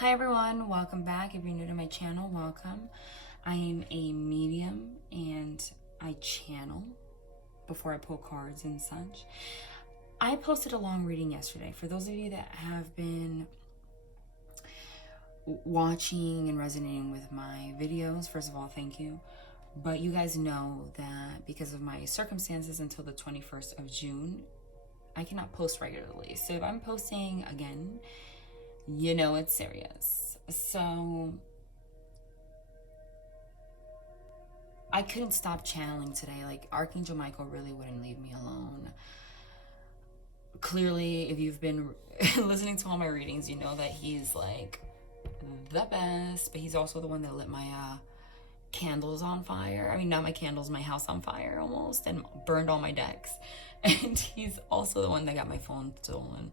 Hi everyone, welcome back. If you're new to my channel, welcome. I am a medium and I channel before I pull cards and such. I posted a long reading yesterday. For those of you that have been watching and resonating with my videos, first of all, thank you. But you guys know that because of my circumstances until the 21st of June, I cannot post regularly. So if I'm posting again, you know it's serious. So I couldn't stop channeling today. Like, Archangel Michael really wouldn't leave me alone. Clearly, if you've been listening to all my readings, you know that he's like the best, but he's also the one that lit my candles on fire. I mean, not my candles, my house on fire almost, and burned all my decks. And he's also the one that got my phone stolen,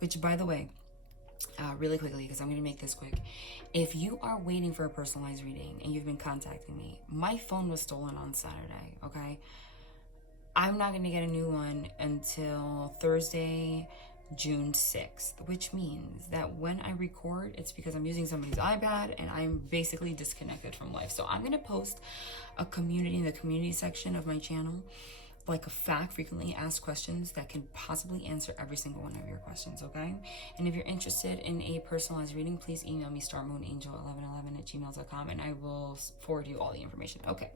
which, by the way, really quickly, because I'm going to make this quick. If you are waiting for a personalized reading and you've been contacting me, my phone was stolen on Saturday, okay? I'm not going to get a new one until Thursday, June 6th, which means that when I record, it's because I'm using somebody's iPad and I'm basically disconnected from life. So I'm going to post a community in the community section of my channel, like a frequently asked questions that can possibly answer every single one of your questions, okay? And if you're interested in a personalized reading, please email me starmoonangel1111@gmail.com and I will forward you all the information. Okay.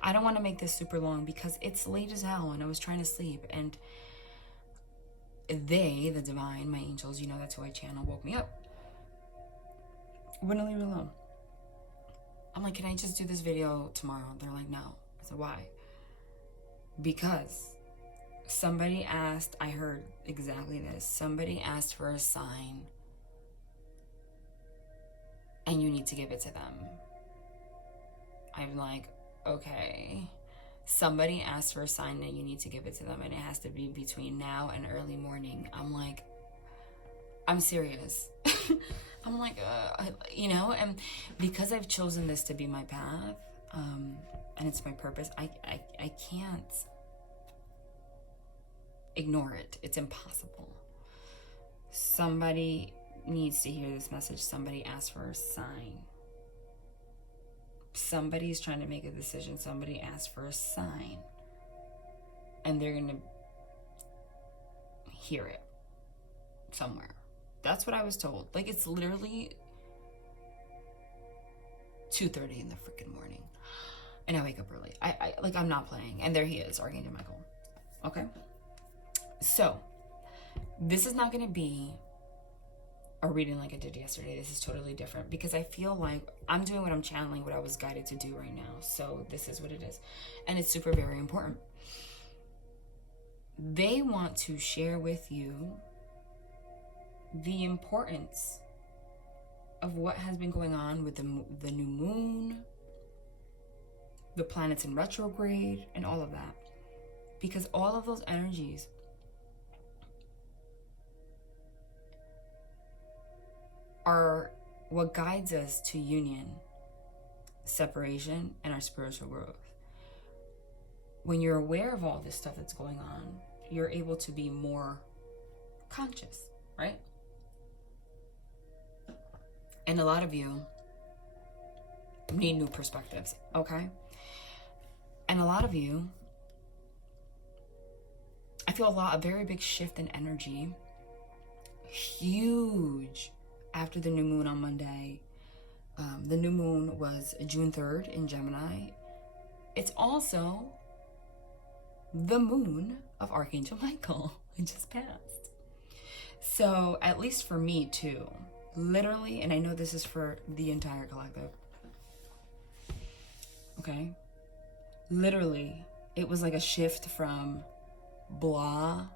I don't want to make this super long because it's late as hell and I was trying to sleep, and they, the divine, my angels, you know that's who I channel, woke me up. Wouldn't leave me alone. I'm like, can I just do this video tomorrow? They're like, no. I said, why? Because somebody asked, I heard exactly this, somebody asked for a sign and you need to give it to them. I'm like, okay. Somebody asked for a sign and you need to give it to them, and it has to be between now and early morning. I'm like, I'm serious. I'm like, you know, and because I've chosen this to be my path, and it's my purpose, I can't ignore it. It's impossible. Somebody needs to hear this message. Somebody asked for a sign. Somebody's trying to make a decision. Somebody asked for a sign. And they're going to hear it somewhere. That's what I was told. Like, it's literally 2:30 in the freaking morning. And I wake up early. I'm not playing. And there he is, Archangel Michael. Okay? So, this is not going to be a reading like I did yesterday. This is totally different because I feel like I'm doing what I'm channeling, what I was guided to do right now. So, this is what it is. And it's super, very important. They want to share with you the importance of what has been going on with the new moon, the planets in retrograde, and all of that. Because all of those energies are what guides us to union, separation, and our spiritual growth. When you're aware of all this stuff that's going on, you're able to be more conscious, right? And a lot of you need new perspectives, okay? And a lot of you, I feel a very big shift in energy, huge, after the new moon on Monday. The new moon was June 3rd in Gemini. It's also the moon of Archangel Michael. It just passed. So, at least for me too, literally, and I know this is for the entire collective, okay? Literally, it was like a shift from blah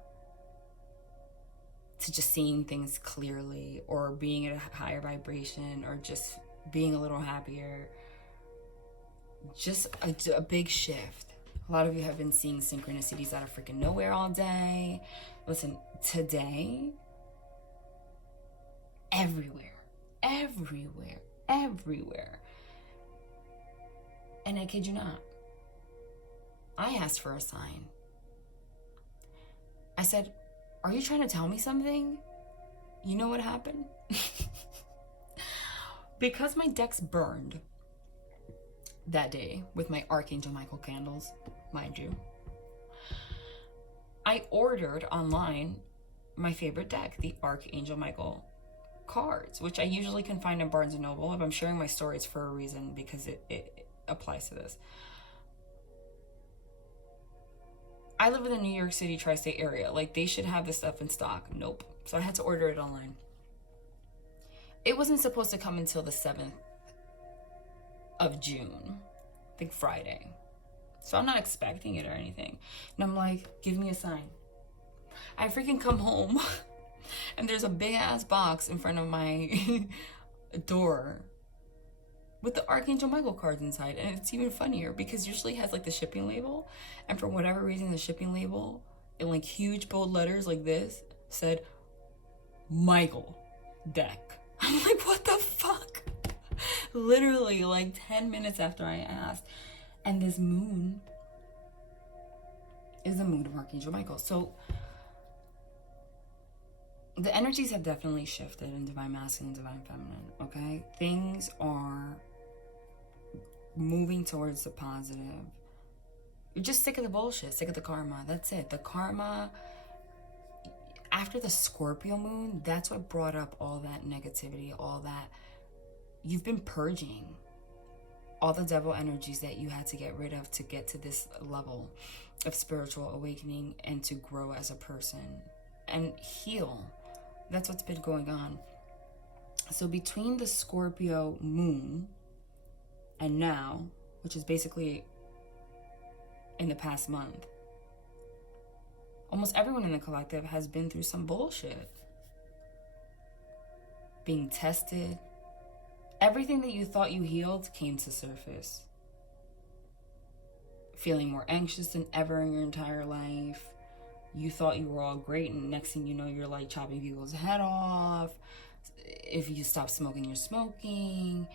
to just seeing things clearly, or being at a higher vibration, or just being a little happier. Just a big shift. A lot of you have been seeing synchronicities out of freaking nowhere all day. Listen, today, everywhere. And I kid you not, I asked for a sign. I said, are you trying to tell me something? You know what happened? because my decks burned that day with my Archangel Michael candles, mind you, I ordered online my favorite deck, the Archangel Michael cards, which I usually can find in Barnes & Noble. If I'm sharing my stories for a reason, because it applies to this. I live in the New York City tri-state area. Like, they should have this stuff in stock. Nope. So I had to order it online. It wasn't supposed to come until the 7th of June. I think Friday. So I'm not expecting it or anything. And I'm like, give me a sign. I freaking come home and there's a big ass box in front of my door with the Archangel Michael cards inside. And it's even funnier because usually it has like the shipping label, and for whatever reason the shipping label in like huge bold letters like this said Michael deck. I'm like, what the fuck? Literally like 10 minutes after I asked. And this moon is the moon of Archangel Michael. So the energies have definitely shifted in Divine Masculine and Divine Feminine, okay? Things are moving towards the positive. You're just sick of the bullshit, sick of the karma. That's it. The karma, after the Scorpio moon, that's what brought up all that negativity, all that. You've been purging all the devil energies that you had to get rid of to get to this level of spiritual awakening and to grow as a person and heal. That's what's been going on. So between the Scorpio moon and now, which is basically in the past month, almost everyone in the collective has been through some bullshit. Being tested. Everything that you thought you healed came to surface. Feeling more anxious than ever in your entire life. You thought you were all great, and next thing you know, you're like chopping people's head off. If you stop smoking, you're smoking.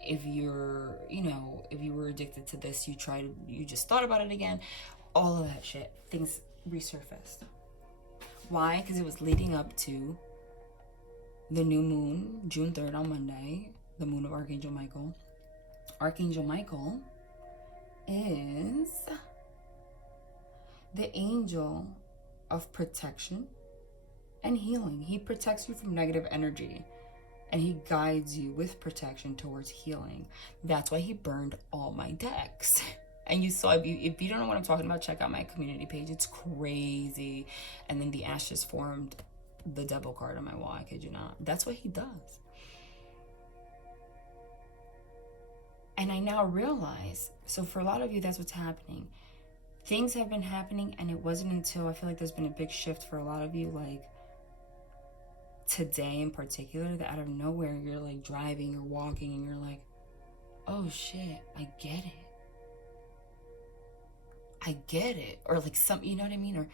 If you're, if you were addicted to this, you just thought about it again. All of that shit. Things resurfaced. Why? Because it was leading up to the new moon, June 3rd on Monday, the moon of Archangel Michael. Archangel Michael is the angel of protection and healing. He protects you from negative energy, and he guides you with protection towards healing. That's why he burned all my decks. And you saw, if you don't know what I'm talking about, check out my community page. It's crazy. And then the ashes formed the devil card on my wall. I kid you not. That's what he does. And I now realize, so for a lot of you, that's what's happening. Things have been happening, and it wasn't until I feel like there's been a big shift for a lot of you, like today in particular, that out of nowhere you're like driving or walking and you're like, oh shit, I get it. I get it. Or like you know what I mean? Or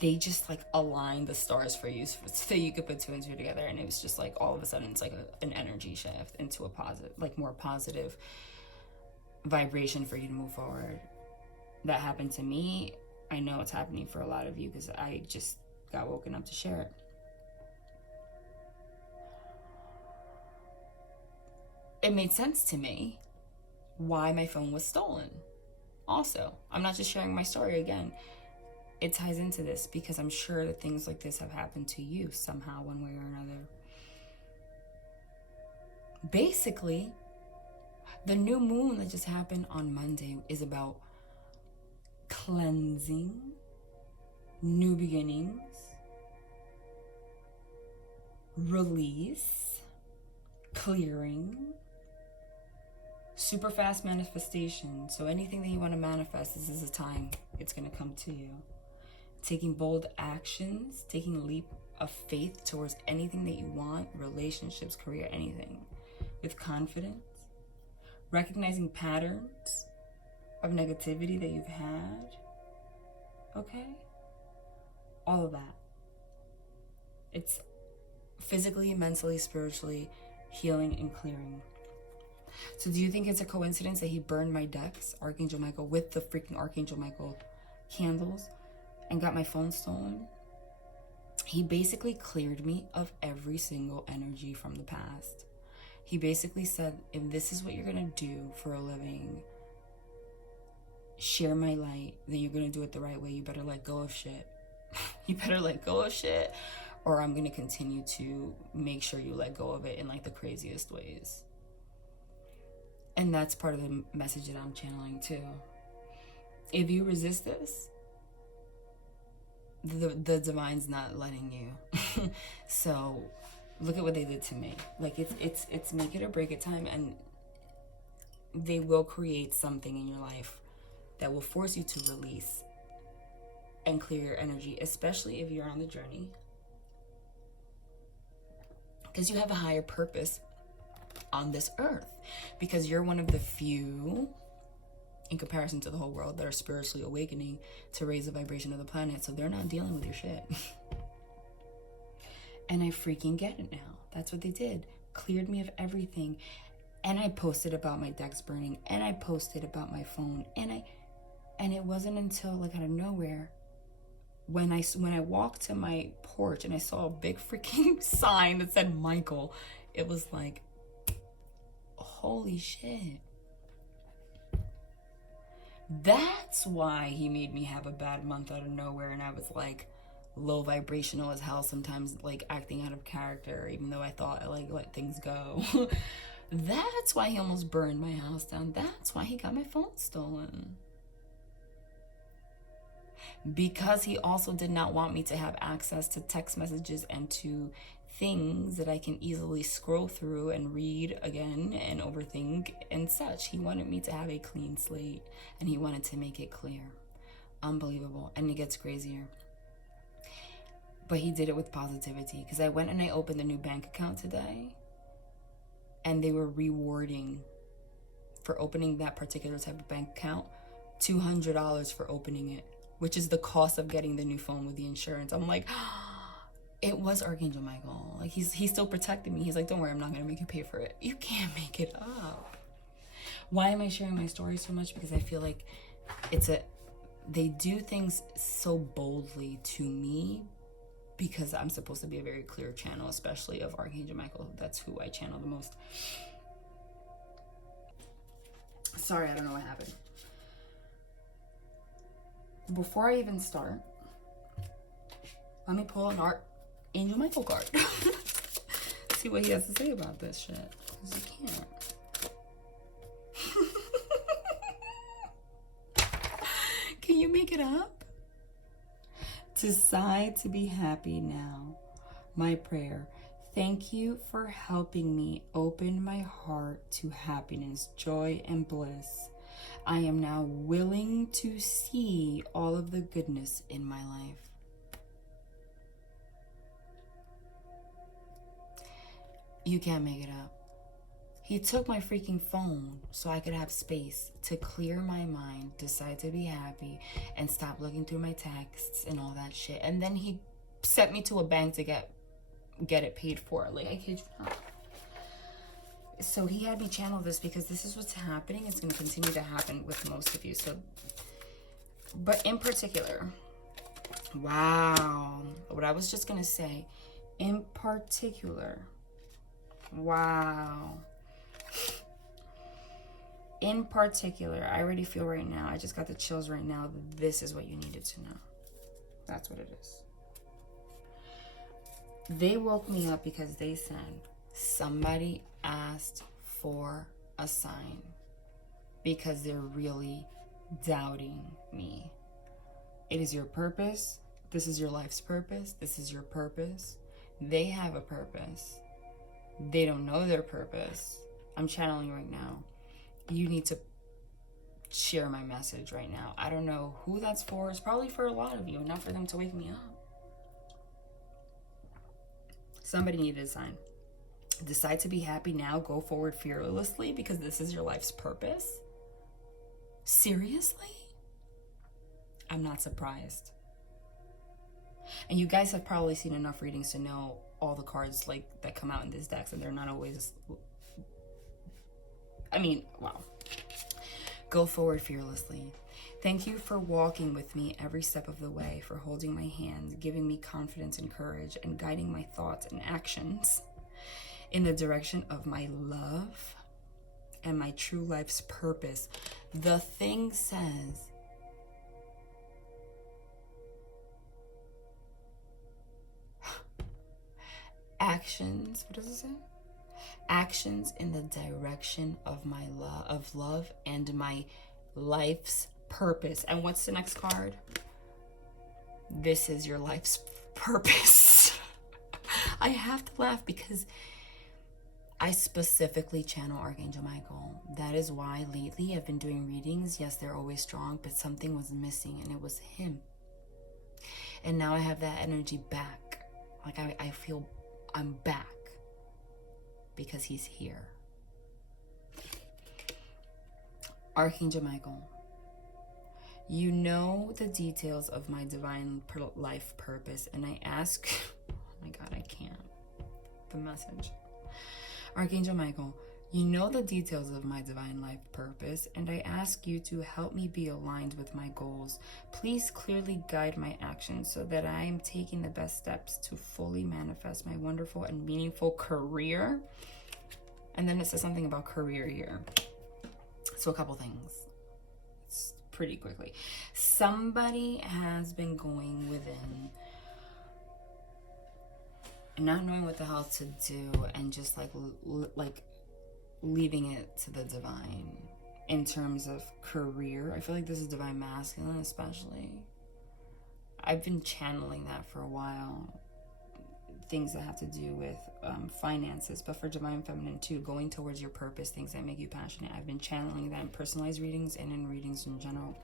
they just like align the stars for you so you could put two and two together, and it was just like all of a sudden it's like an energy shift into a positive, like more positive vibration for you to move forward. That happened to me. I know it's happening for a lot of you because I just got woken up to share it. It made sense to me why my phone was stolen. Also, I'm not just sharing my story again. It ties into this because I'm sure that things like this have happened to you somehow, one way or another. Basically, the new moon that just happened on Monday is about cleansing, new beginnings, release, clearing, super fast manifestation. So anything that you want to manifest, this is the time it's going to come to you. Taking bold actions, taking a leap of faith towards anything that you want, relationships, career, anything, with confidence, recognizing patterns of negativity that you've had, okay? All of that. It's physically, mentally, spiritually healing and clearing. So do you think it's a coincidence that he burned my decks, Archangel Michael, with the freaking Archangel Michael candles and got my phone stolen? He basically cleared me of every single energy from the past. He basically said, if this is what you're going to do for a living, share my light, then you're going to do it the right way. You better let go of shit. You better let go of shit, or I'm going to continue to make sure you let go of it in like the craziest ways. And that's part of the message that I'm channeling too. If you resist this, the divine's not letting you. So look at what they did to me. Like it's make it or break it time, and they will create something in your life that will force you to release and clear your energy, especially if you're on the journey, because you have a higher purpose on this earth, because you're one of the few, in comparison to the whole world, that are spiritually awakening to raise the vibration of the planet. So they're not dealing with your shit. And I freaking get it now. That's what they did. Cleared me of everything. And I posted about my decks burning, and I posted about my phone, and it wasn't until like out of nowhere, when I walked to my porch and I saw a big freaking sign that said Michael, it was like, holy shit. That's why he made me have a bad month out of nowhere, and I was like low vibrational as hell sometimes, like acting out of character, even though I thought I like let things go. That's why he almost burned my house down. That's why he got my phone stolen. Because he also did not want me to have access to text messages and to things that I can easily scroll through and read again and overthink and such. He wanted me to have a clean slate, and he wanted to make it clear. Unbelievable. And it gets crazier. But he did it with positivity, because I went and I opened a new bank account today, and they were rewarding for opening that particular type of bank account $200 for opening it, which is the cost of getting the new phone with the insurance. I'm like, it was Archangel Michael. Like he still protected me. He's like, don't worry, I'm not gonna make you pay for it. You can't make it up. Why am I sharing my story so much? Because I feel like they do things so boldly to me, because I'm supposed to be a very clear channel, especially of Archangel Michael. That's who I channel the most. Sorry, I don't know what happened. Before I even start, let me pull an Archangel Michael card. See what he has to say about this shit. Because you can't. Can you make it up? Decide to be happy now. My prayer. Thank you for helping me open my heart to happiness, joy, and bliss. I am now willing to see all of the goodness in my life. You can't make it up. He took my freaking phone so I could have space to clear my mind, decide to be happy, and stop looking through my texts and all that shit. And then he sent me to a bank to get it paid for. Like, I kid you not. So he had me channel this because this is what's happening. It's going to continue to happen with most of you. So, but in particular, wow. What I was just going to say, in particular, wow. In particular, I already feel right now, I just got the chills right now, this is what you needed to know. That's what it is. They woke me up because they said, somebody asked for a sign, because they're really doubting me. It is your purpose. This is your life's purpose. This is your purpose. They have a purpose. They don't know their purpose. I'm channeling right now. You need to share my message right now. I don't know who that's for. It's probably for a lot of you, not for them to wake me up. Somebody needed a sign. Decide to be happy now. Go forward fearlessly, because this is your life's purpose. Seriously? I'm not surprised. And you guys have probably seen enough readings to know all the cards like that come out in these decks, and they're not always, I mean, wow. Go forward fearlessly. Thank you for walking with me every step of the way, for holding my hand, giving me confidence and courage, and guiding my thoughts and actions. in the direction of my love and my true life's purpose. The thing says, actions, what does it say? Actions in the direction of my love and my life's purpose. And what's the next card? This is your life's purpose. I have to laugh because I specifically channel Archangel Michael. That is why lately I've been doing readings. Yes, they're always strong, but something was missing, and it was him. And now I have that energy back. Like I feel I'm back because he's here. Archangel Michael, you know the details of my divine life purpose, and I ask, oh my God, I can't. The message. Archangel Michael, you know the details of my divine life purpose, and I ask you to help me be aligned with my goals. Please clearly guide my actions so that I am taking the best steps to fully manifest my wonderful and meaningful career. And then it says something about career here. So a couple things. It's pretty quickly. Somebody has been going within, not knowing what the hell to do, and just like leaving it to the divine in terms of career. I feel like this is divine masculine especially. I've been channeling that for a while. Things that have to do with finances, but for divine feminine too, going towards your purpose, things that make you passionate. I've been channeling that in personalized readings and in readings in general.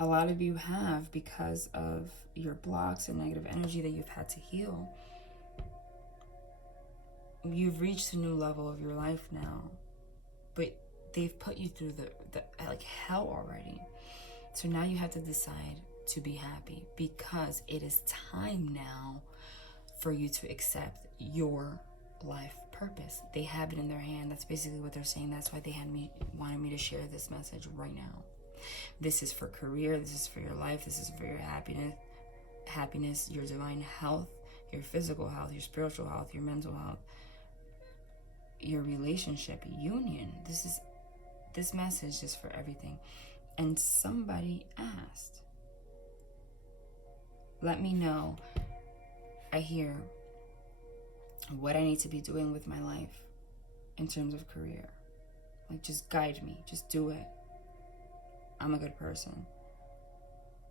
A lot of you have, because of your blocks and negative energy that you've had to heal, you've reached a new level of your life now, but they've put you through the like hell already. So now you have to decide to be happy, because it is time now for you to accept your life purpose. They have it in their hand. That's basically what they're saying. That's why they wanted me to share this message right now. This is for career. This is for your life. This is for your happiness, your divine health, your physical health, your spiritual health, your mental health, your relationship, union. This message is for everything. And somebody asked, let me know. I hear what I need to be doing with my life in terms of career. Like, just guide me. Just do it. I'm a good person.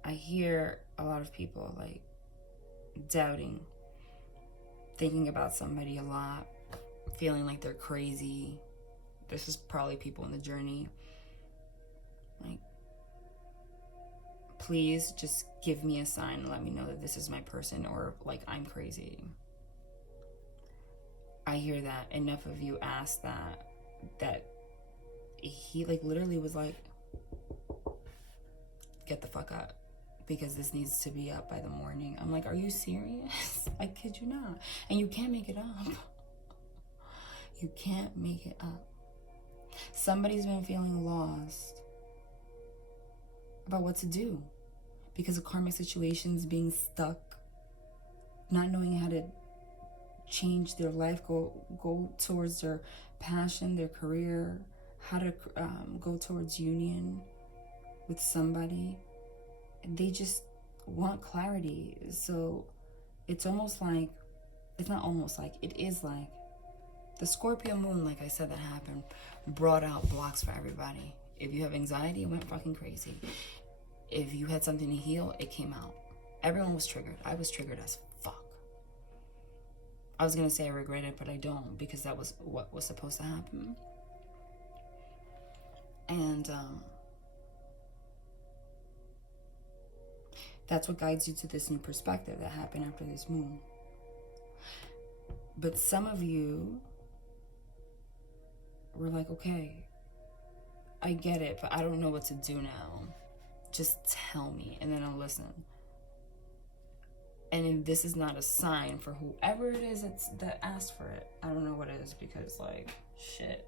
I hear a lot of people like doubting, thinking about somebody a lot, feeling like they're crazy. This is probably people in the journey. Like, please just give me a sign and let me know that this is my person, or like I'm crazy. I hear that. Enough of you asked that he like literally was like, get the fuck up, because this needs to be up by the morning. I'm like, are you serious? I kid you not. And you can't make it up. You can't make it up. Somebody's been feeling lost about what to do because of karmic situations, being stuck, not knowing how to change their life, go towards their passion, their career, how to go towards union with somebody. They just want clarity. So it's almost like, it's not almost like, it is like the Scorpio moon, like I said, that happened, brought out blocks for everybody. If you have anxiety, it went fucking crazy. If you had something to heal, it came out. Everyone was triggered. I was triggered as fuck. I was gonna say I regret it, but I don't, because that was what was supposed to happen. And that's what guides you to this new perspective that happened after this moon. But some of you were like, okay, I get it, but I don't know what to do now. Just tell me, and then I'll listen. And if this is not a sign for whoever it is that asked for it, I don't know what it is, because, like, shit.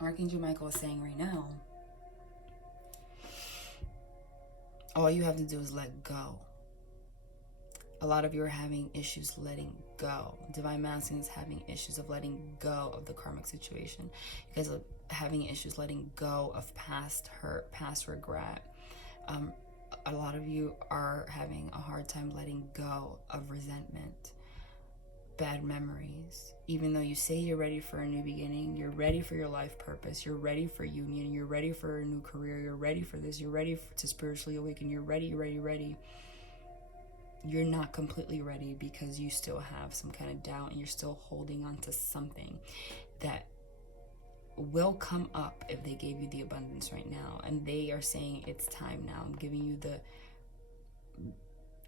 Archangel Michael is saying right now, all you have to do is let go. A lot of you are having issues letting go. Divine Masculine is having issues of letting go of the karmic situation. You guys are having issues letting go of past hurt, past regret. A lot of you are having a hard time letting go of resentment, bad memories. Even though you say you're ready for a new beginning, you're ready for your life purpose, you're ready for union, you're ready for a new career, you're ready for this, you're ready to spiritually awaken, you're ready, ready. You're not completely ready because you still have some kind of doubt and you're still holding on to something that will come up if they gave you the abundance right now. And they are saying it's time now. I'm giving you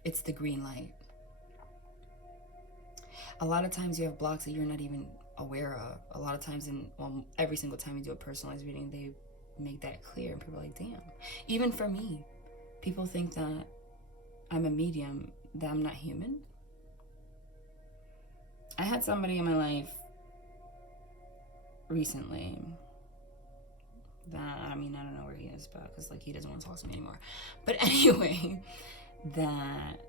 it's the green light. A lot of times you have blocks that you're not even aware of. A lot of times, every single time you do a personalized reading, they make that clear. And people are like, damn. Even for me, people think that I'm a medium, that I'm not human. I had somebody in my life recently that, I don't know where he is, but because he doesn't want to talk to me anymore. But anyway, that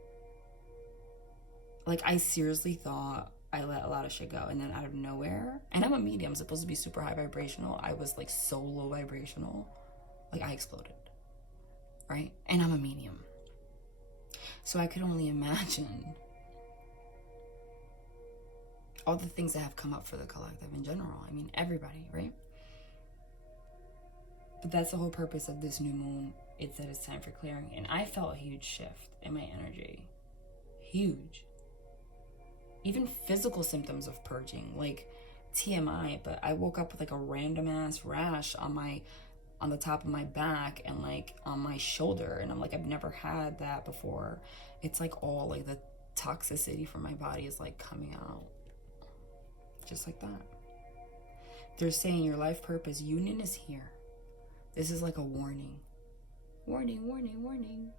I seriously thought I let a lot of shit go, and then out of nowhere, and I'm a medium, I'm supposed to be super high vibrational, I was so low vibrational, I exploded, right? And I'm a medium. So I could only imagine all the things that have come up for the collective in general. Everybody, right? But that's the whole purpose of this new moon. It's that it's time for clearing. And I felt a huge shift in my energy. Huge. Even physical symptoms of purging, TMI, but I woke up with a random ass rash on the top of my back and on my shoulder, and I'm I've never had that before. It's all the toxicity from my body is coming out just like that. They're saying your life purpose union is here. This is a warning. Warning.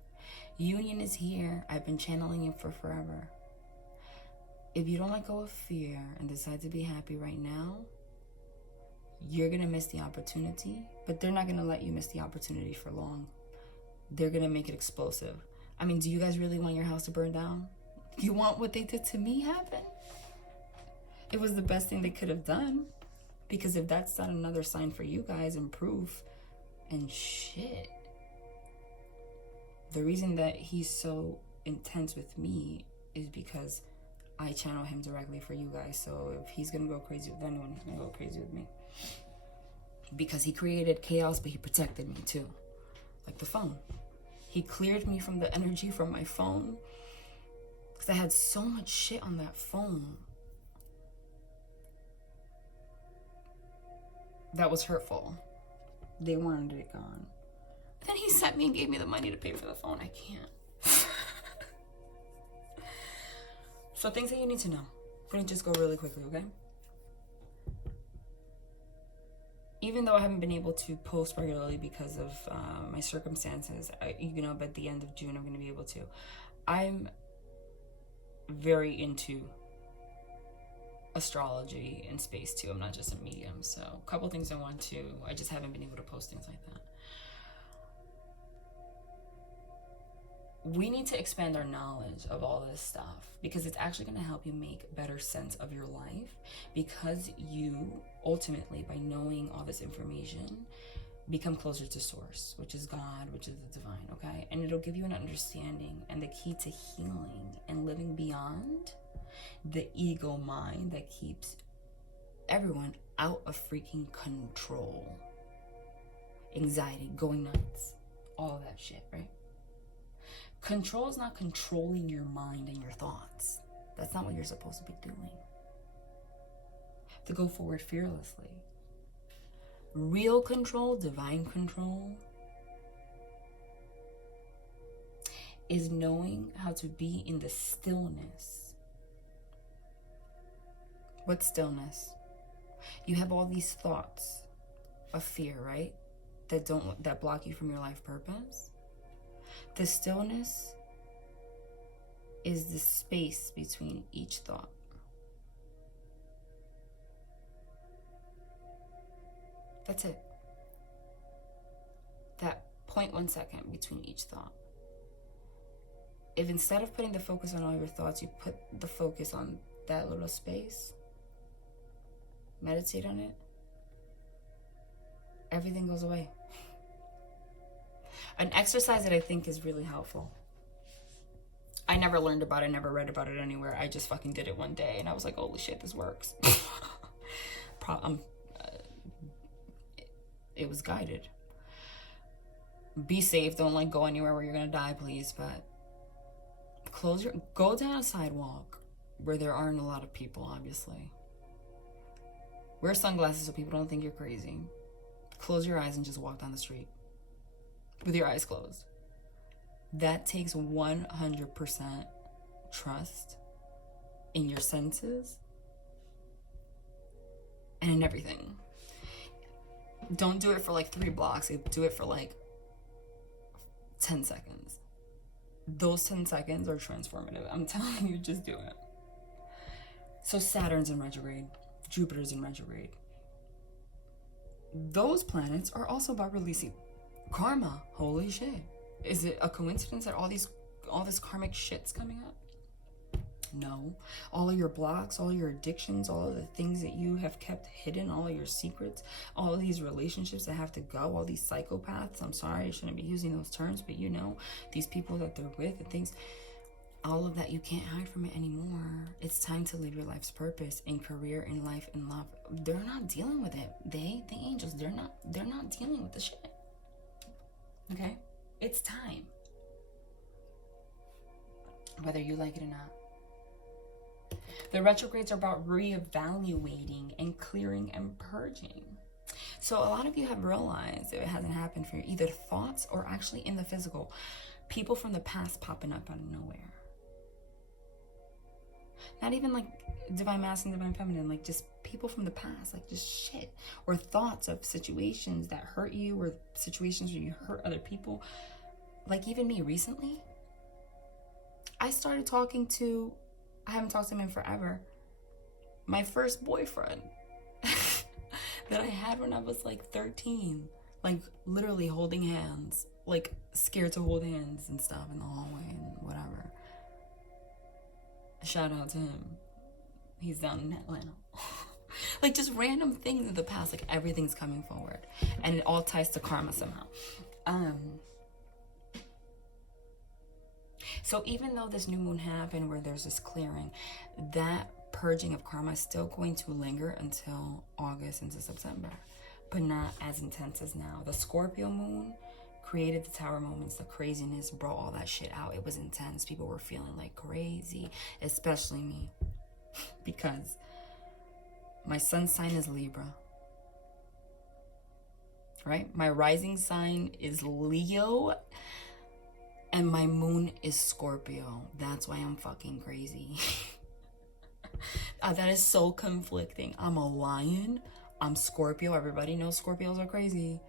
Union is here. I've been channeling it for forever. If you don't let go of fear and decide to be happy right now, you're going to miss the opportunity, but they're not going to let you miss the opportunity for long. They're going to make it explosive. Do you guys really want your house to burn down? You want what they did to me happen? It was the best thing they could have done, because if that's not another sign for you guys and proof and shit, the reason that he's so intense with me is because I channel him directly for you guys. So if he's going to go crazy with anyone, he's going to go crazy with me. Because he created chaos, but he protected me too. Like the phone. He cleared me from the energy from my phone. Because I had so much shit on that phone that was hurtful. They wanted it gone. Then he sent me and gave me the money to pay for the phone. I can't. So things that you need to know. I'm going to just go really quickly, okay? Even though I haven't been able to post regularly because of my circumstances, by the end of June, I'm going to be able to. I'm very into astrology and space too. I'm not just a medium. So a couple things I just haven't been able to post things like that. We need to expand our knowledge of all this stuff because it's actually going to help you make better sense of your life, because you ultimately, by knowing all this information, become closer to source, which is God, which is the divine, okay? And it'll give you an understanding and the key to healing and living beyond the ego mind that keeps everyone out of freaking control. Anxiety, going nuts, all of that shit, right? Control is not controlling your mind and your thoughts. That's not what you're supposed to be doing. To go forward fearlessly. Real control, divine control, is knowing how to be in the stillness. What stillness? You have all these thoughts of fear, right? That block you from your life purpose. The stillness is the space between each thought. That's it. That 0.1 second between each thought. if instead of putting the focus on all your thoughts, you put the focus on that little space, meditate on it, everything goes away. An exercise that I think is really helpful. I never learned about it, never read about it anywhere. I just fucking did it one day and I was like, holy shit, this works. It was guided. Be safe. Don't like go anywhere where you're gonna die, please. But go down a sidewalk where there aren't a lot of people, obviously. Wear sunglasses so people don't think you're crazy. Close your eyes and just walk down the street with your eyes closed. That takes 100% trust in your senses and in everything. Don't do it for like 3 blocks. Do it for like 10 seconds. Those 10 seconds are transformative. I'm telling you, just do it. So Saturn's in retrograde. Jupiter's in retrograde. Those planets are also about releasing karma. Holy shit. Is it a coincidence that all this karmic shit's coming up? No. All of your blocks, all your addictions, all of the things that you have kept hidden, all of your secrets, all of these relationships that have to go, all these psychopaths. I'm sorry, I shouldn't be using those terms, but you know, these people that they're with and things, all of that, you can't hide from it anymore. It's time to live your life's purpose in career, in life, in love. They're not dealing with it. The angels, they're not dealing with the shit. Okay? It's time. Whether you like it or not. The retrogrades are about reevaluating and clearing and purging. So a lot of you have realized, if it hasn't happened for you, either thoughts or actually in the physical, people from the past popping up out of nowhere. Not even like divine masculine, divine feminine, like just people from the past, like just shit. Or thoughts of situations that hurt you, or situations where you hurt other people. Like even me recently, I started talking to, I haven't talked to him in forever, my first boyfriend that I had when I was like 13. Like literally holding hands, like scared to hold hands and stuff in the hallway and whatever. Shout out to him. He's down in Atlanta. Like just random things in the past, like everything's coming forward. And it all ties to karma somehow. So even though this new moon happened where there's this clearing, that purging of karma is still going to linger until August into September, but not as intense as now. The Scorpio moon created the tower moments, the craziness, brought all that shit out. It was intense. People were feeling like crazy, especially me, because my sun sign is Libra, right? My rising sign is Leo, and my moon is Scorpio. That's why I'm fucking crazy. That is so conflicting. I'm a lion. I'm Scorpio. Everybody knows Scorpios are crazy.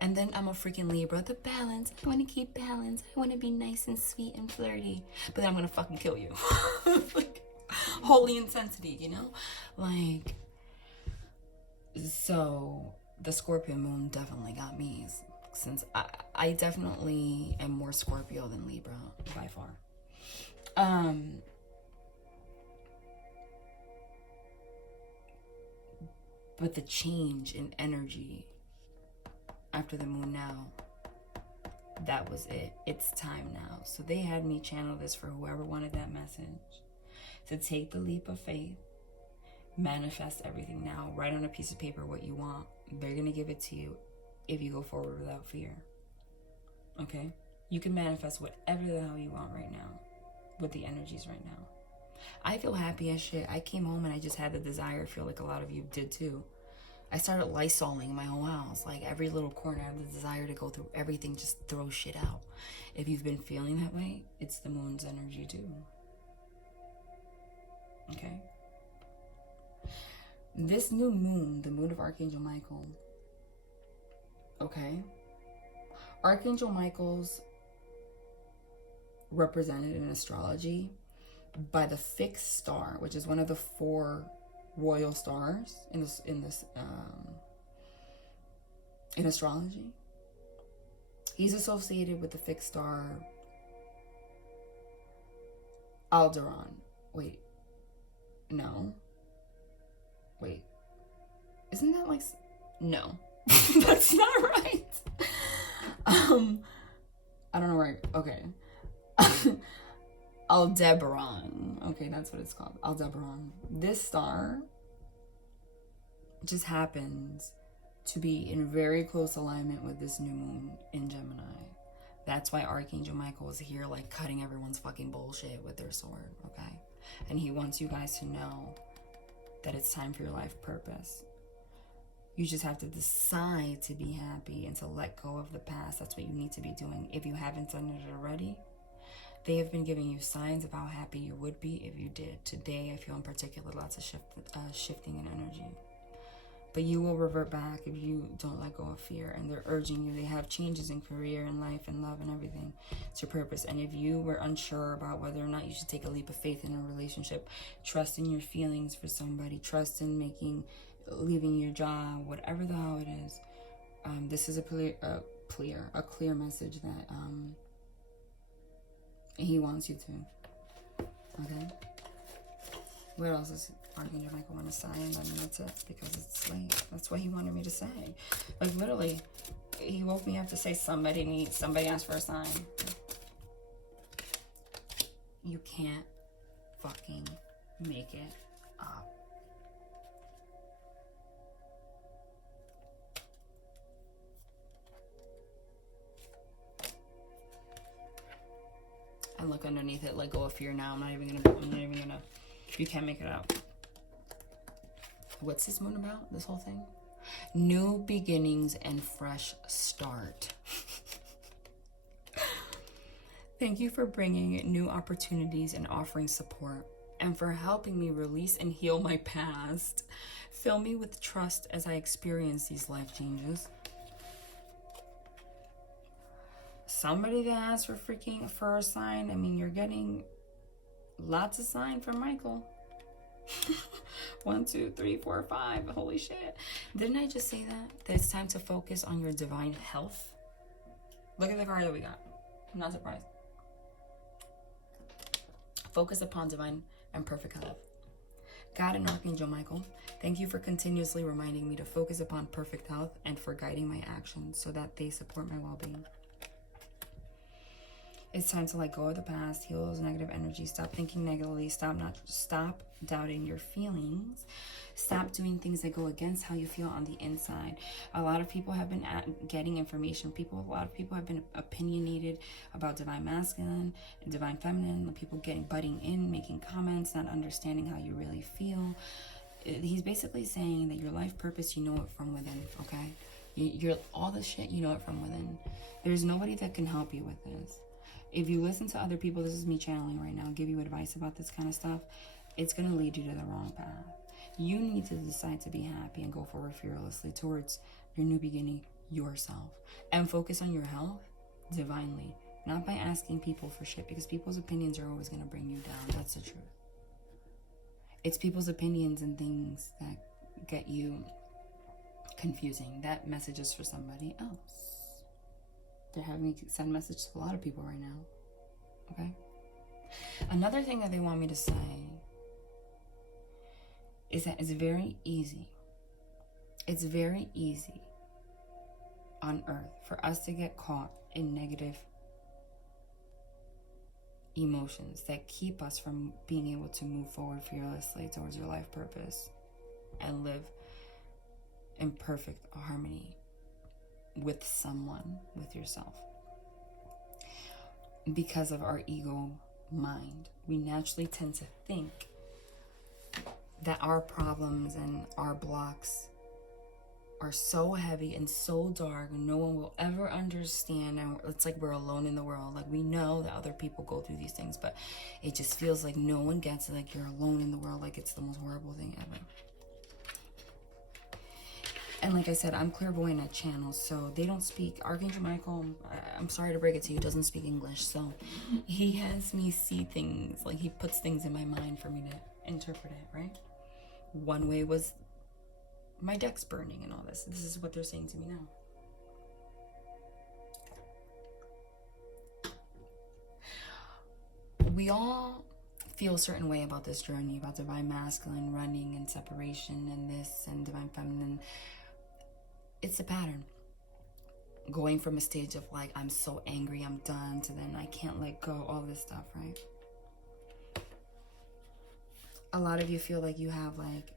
And then I'm a freaking Libra. The balance. I want to keep balance. I want to be nice and sweet and flirty. But then I'm going to fucking kill you. Like, holy intensity, you know? Like, so the Scorpio moon definitely got me. Since I definitely am more Scorpio than Libra by far. But the change in energy after the moon now, that was it. It's time now. So they had me channel this for whoever wanted that message. To take the leap of faith, manifest everything now. Write on a piece of paper what you want. They're going to give it to you if you go forward without fear. Okay? You can manifest whatever the hell you want right now with the energies right now. I feel happy as shit. I came home and I just had the desire, I feel like a lot of you did too. I started lysoling my whole house. Like every little corner, I have the desire to go through everything, just throw shit out. If you've been feeling that way, it's the moon's energy too. Okay? This new moon, the moon of Archangel Michael, okay? Archangel Michael's represented in astrology by the fixed star, which is one of the 4 royal stars in astrology. He's associated with the fixed star Alderon. Wait. No. Wait. Isn't that like... No. That's not right. I don't know where okay. Aldebaran. Okay, that's what it's called. Aldebaran. This star just happens to be in very close alignment with this new moon in Gemini. That's why Archangel Michael is here, like, cutting everyone's fucking bullshit with their sword, okay? And he wants you guys to know that it's time for your life purpose. You just have to decide to be happy and to let go of the past. That's what you need to be doing. If you haven't done it already, they have been giving you signs of how happy you would be if you did. Today, I feel in particular lots of shifting in energy. But you will revert back if you don't let go of fear. And they're urging you. They have changes in career and life and love and everything to purpose. And if you were unsure about whether or not you should take a leap of faith in a relationship, trust in your feelings for somebody, trust in leaving your job, whatever the hell it is, this is a clear message that he wants you to. Okay? What else is Archangel Michael want to say? And then that's it, because it's late. That's what he wanted me to say. Like, literally, he woke me up to say somebody asked for a sign. You can't fucking make it up. And look underneath it, let go of fear now. I'm not even gonna, you can't make it out. What's this moon about? This whole thing? New beginnings and fresh start. Thank you for bringing new opportunities and offering support, and for helping me release and heal my past. Fill me with trust as I experience these life changes. Somebody that asked for a sign. I mean, you're getting lots of sign from Michael. 1, 2, 3, 4, 5. Holy shit. Didn't I just say that? That it's time to focus on your divine health? Look at the card that we got. I'm not surprised. Focus upon divine and perfect health. God and Archangel Michael, thank you for continuously reminding me to focus upon perfect health and for guiding my actions so that they support my well-being. It's time to let go of the past, heal those negative energies, stop thinking negatively, stop doubting your feelings, stop doing things that go against how you feel on the inside. A lot of people have been getting information. A lot of people have been opinionated about divine masculine and divine feminine. People butting in, making comments, not understanding how you really feel. He's basically saying that your life purpose, you know it from within, okay? You're all this shit, you know it from within. There's nobody that can help you with this. If you listen to other people, this is me channeling right now, give you advice about this kind of stuff, it's going to lead you to the wrong path. You need to decide to be happy and go forward fearlessly towards your new beginning, yourself. And focus on your health divinely, not by asking people for shit, because people's opinions are always going to bring you down. That's the truth. It's people's opinions and things that get you confusing. That message is for somebody else. They're having me send message to a lot of people right now. Okay? Another thing that they want me to say is that it's very easy. It's very easy on Earth for us to get caught in negative emotions that keep us from being able to move forward fearlessly towards your life purpose and live in perfect harmony with someone, with yourself. Because of our ego mind, we naturally tend to think that our problems and our blocks are so heavy and so dark and no one will ever understand, and it's like we're alone in the world. Like, we know that other people go through these things, but it just feels like no one gets it, like you're alone in the world, like it's the most horrible thing ever. And like I said, I'm clairvoyant at channels, so they don't speak. Archangel Michael, I'm sorry to break it to you, doesn't speak English, so he has me see things, like he puts things in my mind for me to interpret it, right? One way was my deck's burning and all this. This is what they're saying to me now. We all feel a certain way about this journey, about divine masculine running and separation and this and divine feminine. It's a pattern. Going from a stage of like, I'm so angry, I'm done, to then I can't let go, all this stuff, right? A lot of you feel like you have like,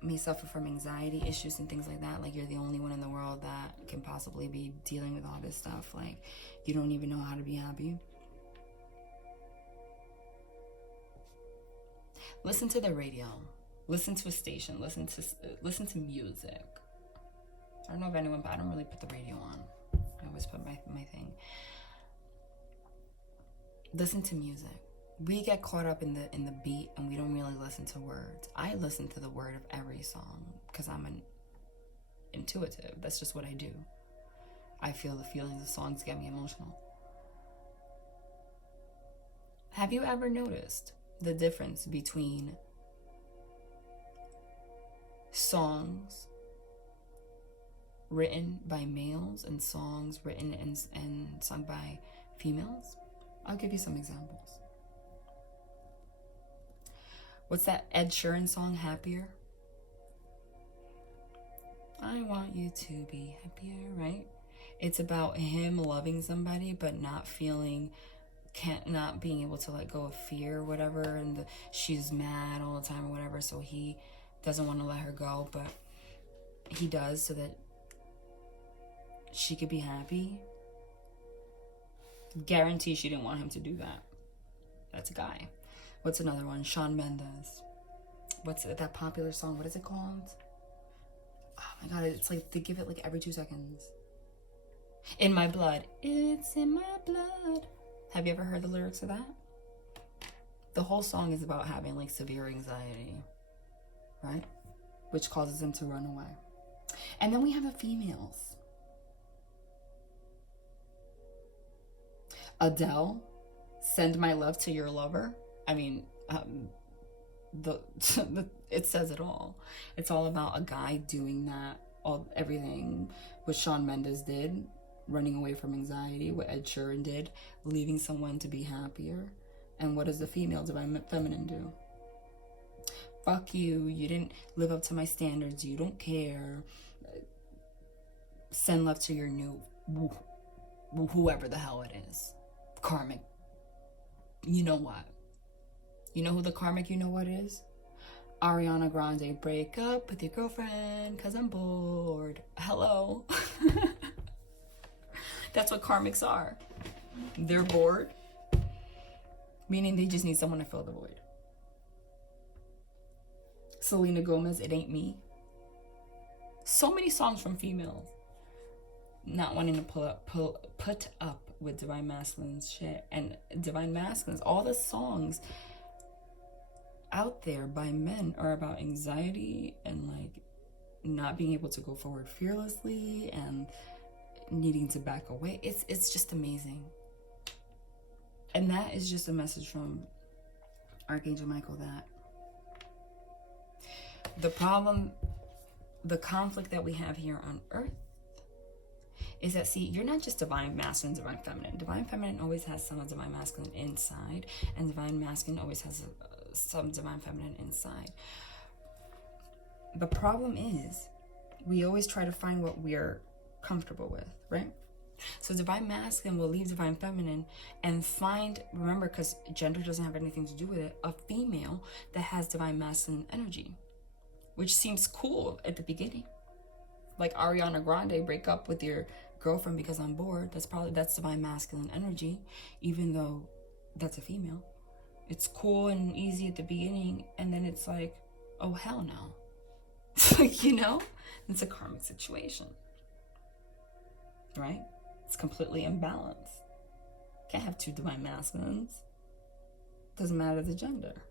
may suffer from anxiety issues and things like that. Like you're the only one in the world that can possibly be dealing with all this stuff. Like you don't even know how to be happy. Listen to the radio. Listen to a station. Listen to music. I don't know if anyone, but I don't really put the radio on. I always put my thing. Listen to music. We get caught up in the beat and we don't really listen to words. I listen to the word of every song because I'm an intuitive. That's just what I do. I feel the feelings of songs get me emotional. Have you ever noticed the difference between songs written by males and songs written and sung by females? I'll give you some examples. What's that Ed Sheeran song, Happier? I want you to be happier, right? It's about him loving somebody but not being able to let go of fear or whatever, and she's mad all the time or whatever, so he doesn't want to let her go, but he does so that she could be happy. Guarantee she didn't want him to do that. That's a guy. What's another one? Shawn Mendes. What's that popular song? What is it called? Oh my god, it's like they give it like every 2 seconds. In My Blood. It's in my blood. Have you ever heard the lyrics of that? The whole song is about having like severe anxiety, right? Which causes him to run away. And then we have the females. Adele, Send My Love to Your Lover. I mean, it says it all. It's all about a guy doing that, everything what Shawn Mendes did, running away from anxiety, what Ed Sheeran did, leaving someone to be happier. And what does the female divine feminine do? Fuck you, you didn't live up to my standards, you don't care. Send love to your new, whoever the hell it is. Karmic. You know what? You know who the karmic you know what is? Ariana Grande, break up with your girlfriend because I'm bored. Hello. That's what karmics are. They're bored, meaning they just need someone to fill the void. Selena Gomez, It Ain't Me. So many songs from females not wanting to put up with divine masculine's shit. And divine masculines, all the songs out there by men are about anxiety and like not being able to go forward fearlessly and needing to back away. It's just amazing. And that is just a message from Archangel Michael that the problem, the conflict that we have here on earth is that, see, you're not just divine masculine, divine feminine. Divine feminine always has some of divine masculine inside, and divine masculine always has some divine feminine inside. The problem is we always try to find what we're comfortable with, right? So divine masculine will leave divine feminine and find, remember, because gender doesn't have anything to do with it, a female that has divine masculine energy, which seems cool at the beginning. Like Ariana Grande, break up with your girlfriend because I'm bored. That's divine masculine energy, even though that's a female. It's cool and easy at the beginning, and then it's like, oh hell no. You know? It's a karmic situation. Right? It's completely imbalanced. Can't have two divine masculines. Doesn't matter the gender.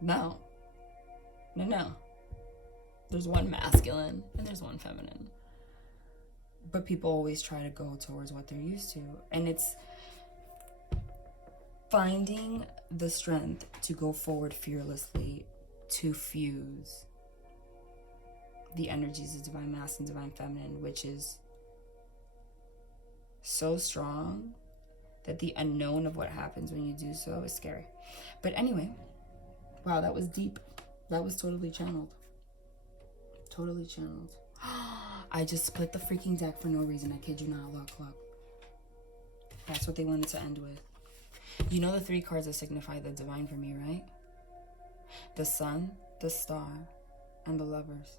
No. There's one masculine and there's one feminine. But people always try to go towards what they're used to. And it's finding the strength to go forward fearlessly, to fuse the energies of divine masculine, divine feminine, which is so strong that the unknown of what happens when you do so is scary. But anyway, wow, that was deep. That was totally channeled. Totally channeled. I just split the freaking deck for no reason. I kid you not. Look. That's what they wanted to end with. You know the 3 cards that signify the divine for me, right? The sun, the star, and the lovers.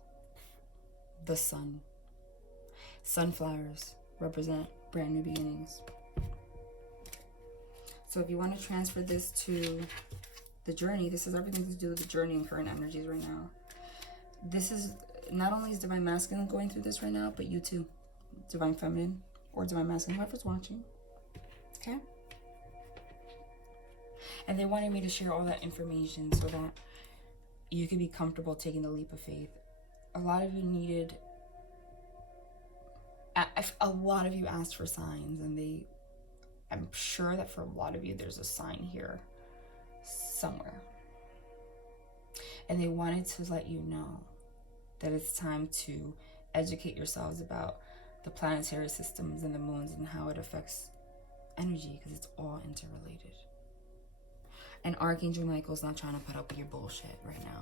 The sun. Sunflowers represent brand new beginnings. So if you want to transfer this to the journey, this has everything to do with the journey and current energies right now. This is, not only is Divine Masculine going through this right now, but you too. Divine Feminine or Divine Masculine, whoever's watching. Okay? And they wanted me to share all that information so that you could be comfortable taking the leap of faith. A lot of you needed, a lot of you asked for signs, and I'm sure that for a lot of you there's a sign here somewhere. And they wanted to let you know that it's time to educate yourselves about the planetary systems and the moons and how it affects energy, because it's all interrelated. And Archangel Michael's not trying to put up with your bullshit right now,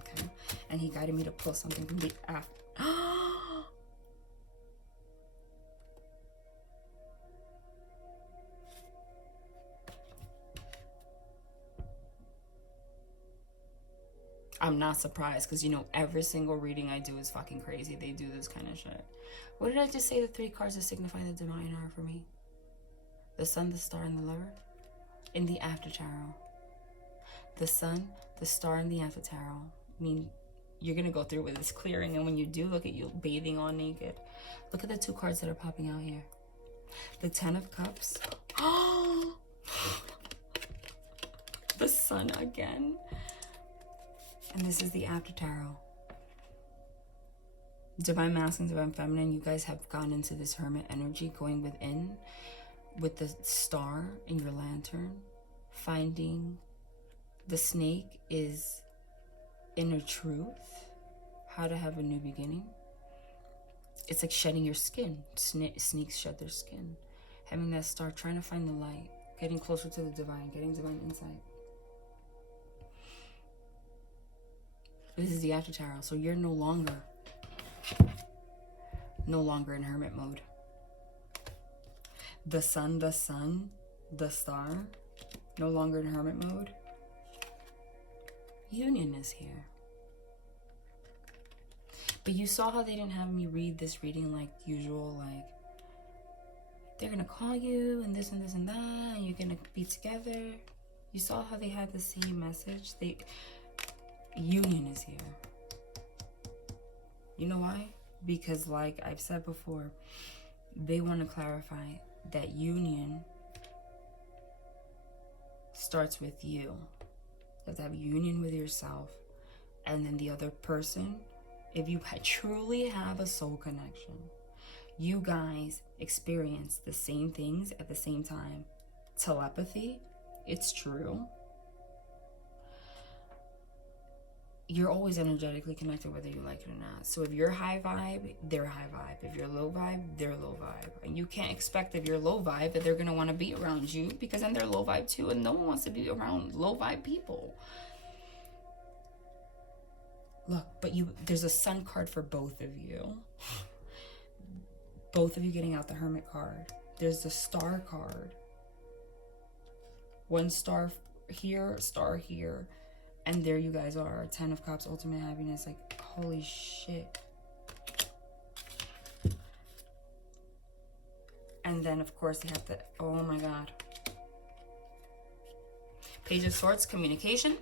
okay? And he guided me to pull something from the after. I'm not surprised, because you know every single reading I do is fucking crazy. They do this kind of shit. What did I just say the 3 cards that signify the divine are for me? The sun, the star, and the lover? In the after tarot. The sun, the star, and the after tarot. I mean, you're going to go through with this clearing, and when you do, look at you bathing all naked. Look at the 2 cards that are popping out here. The 10 of Cups. The sun again. And this is the after tarot. Divine Masculine, Divine Feminine, you guys have gone into this hermit energy, going within with the star in your lantern, finding the snake is inner truth, how to have a new beginning. It's like shedding your skin. Snakes shed their skin. Having that star, trying to find the light, getting closer to the divine, getting divine insight. This is the after tarot, so you're no longer in hermit mode. The sun, the star, no longer in hermit mode. Union is here. But you saw how they didn't have me read this reading like usual, like they're gonna call you and this and this and that, and you're gonna be together. You saw how they had the same message. Union is here. You know why? Because like I've said before, they want to clarify that union starts with you. You have to have union with yourself, and then the other person. If you truly have a soul connection, you guys experience the same things at the same time. Telepathy, it's true. You're always energetically connected whether you like it or not. So if you're high vibe, they're high vibe. If you're low vibe, they're low vibe. And you can't expect if you're low vibe that they're going to want to be around you, because then they're low vibe too, and no one wants to be around low vibe people. Look, but there's a sun card for both of you. Both of you getting out the hermit card. There's the star card. One star here, star here. And there you guys are, 10 of Cups, ultimate happiness. Like, holy shit. And then, of course, they have the, oh my God. Page of Swords, communication,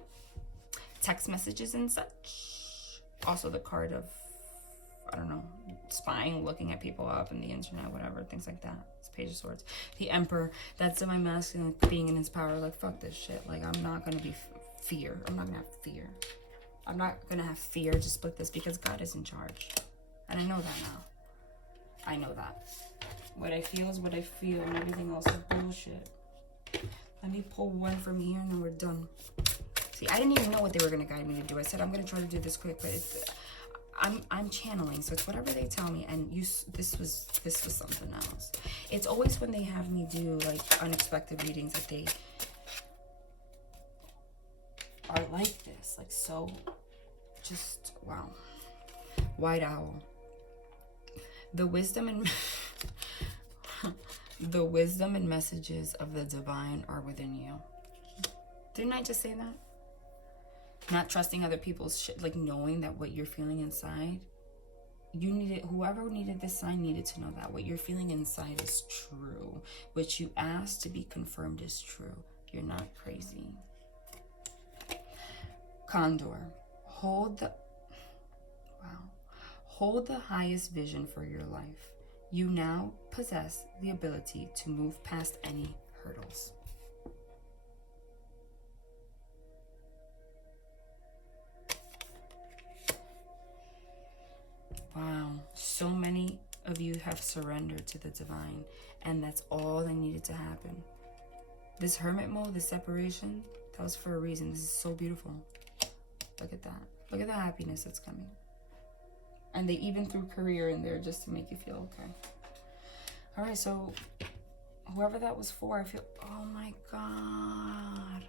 text messages and such. Also the card of, I don't know, spying, looking at people up in the internet, whatever, things like that. It's Page of Swords. The Emperor, that's Divine Masculine, being in his power. Like, fuck this shit. Like, I'm not going to be fear. I'm not gonna have fear. I'm not gonna have fear to split this, because God is in charge. And I know that now. I know that. What I feel is what I feel, and everything else is bullshit. Let me pull one from here and then we're done. See, I didn't even know what they were gonna guide me to do. I said I'm gonna try to do this quick, but I'm channeling, so it's whatever they tell me. And this was something else. It's always when they have me do like unexpected readings that they are like this, like so just wow. White owl. The wisdom and the wisdom and messages of the divine are within you. Didn't I just say that? Not trusting other people's shit, like knowing that what you're feeling inside, you needed, whoever needed this sign needed to know that what you're feeling inside is true. What you asked to be confirmed is true. You're not crazy. Condor. Hold the highest vision for your life. You now possess the ability to move past any hurdles. Wow, so many of you have surrendered to the divine, and that's all that needed to happen. This hermit mode, this separation, that was for a reason. This is so beautiful. Look at that. Look at the happiness that's coming. And they even threw career in there just to make you feel okay. All right, so whoever that was for, I feel, oh my God.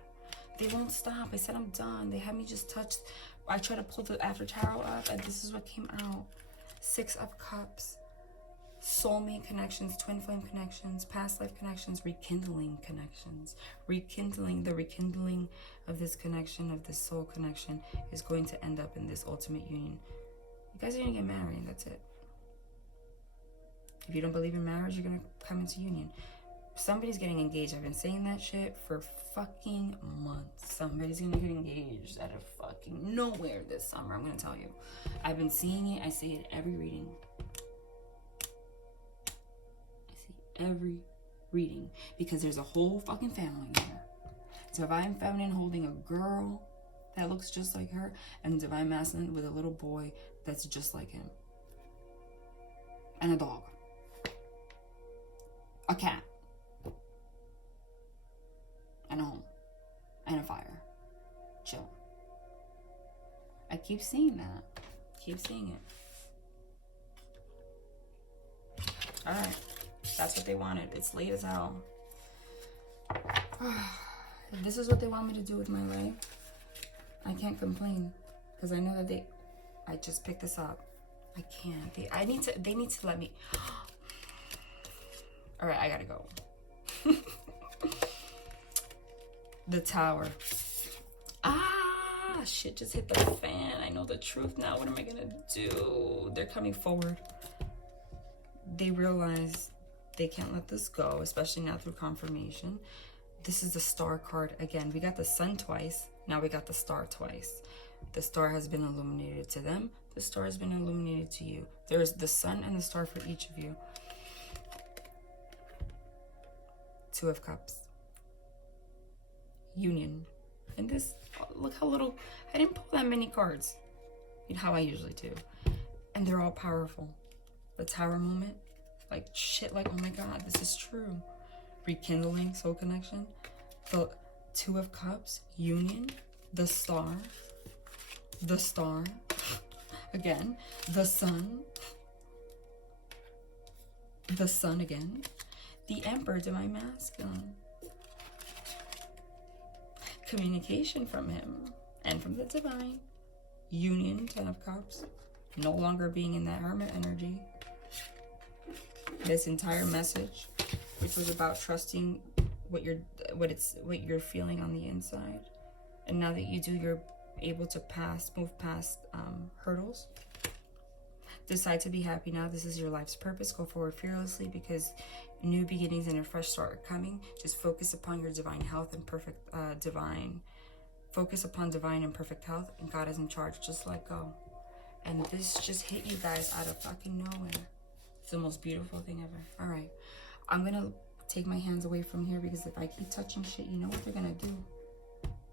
They won't stop. I said I'm done. They had me just touch. I tried to pull the after tarot up, and this is what came out. 6 of Cups. Soulmate connections, twin flame connections, past life connections, rekindling connections. The rekindling of this connection, of this soul connection, is going to end up in this ultimate union. You guys are going to get married, that's it. If you don't believe in marriage, you're going to come into union. Somebody's getting engaged. I've been saying that shit for fucking months. Somebody's going to get engaged out of fucking nowhere this summer, I'm going to tell you. I've been seeing it. I see it every reading. Every reading, because there's a whole fucking family here. Divine feminine holding a girl that looks just like her, and divine masculine with a little boy that's just like him, and a dog, a cat, and a home, and a fire. Chill. I keep seeing that. Keep seeing it. All right. That's what they wanted. It's late as hell. If this is what they want me to do with my life, I can't complain, because I know that I just picked this up. I can't. They need to let me. All right, I gotta go. The Tower. Shit just hit the fan. I know the truth now. What am I gonna do? They're coming forward. They realize they can't let this go, especially now through confirmation. This is the Star card again. We got the Sun twice. Now we got the Star twice. The Star has been illuminated to them. The Star has been illuminated to you. There's the Sun and the Star for each of you. 2 of Cups. Union. And this, look how little, I didn't pull that many cards. You know how I usually do. And they're all powerful. The Tower moment. Like shit, like, oh my God, this is true. Rekindling, soul connection. The 2 of Cups, union, the Star, again, the Sun again, the Emperor, divine masculine. Communication from him and from the divine. Union, 10 of Cups, no longer being in that hermit energy. This entire message, which was about trusting what you're feeling on the inside, and now that you do, you're able to move past hurdles. Decide to be happy now. This is your life's purpose. Go forward fearlessly, because new beginnings and a fresh start are coming. Just focus upon your divine health and focus upon divine and perfect health, and God is in charge. Just let go. And this just hit you guys out of fucking nowhere. It's the most beautiful thing ever. All right, I'm gonna take my hands away from here, because if I keep touching shit, you know what they're gonna do.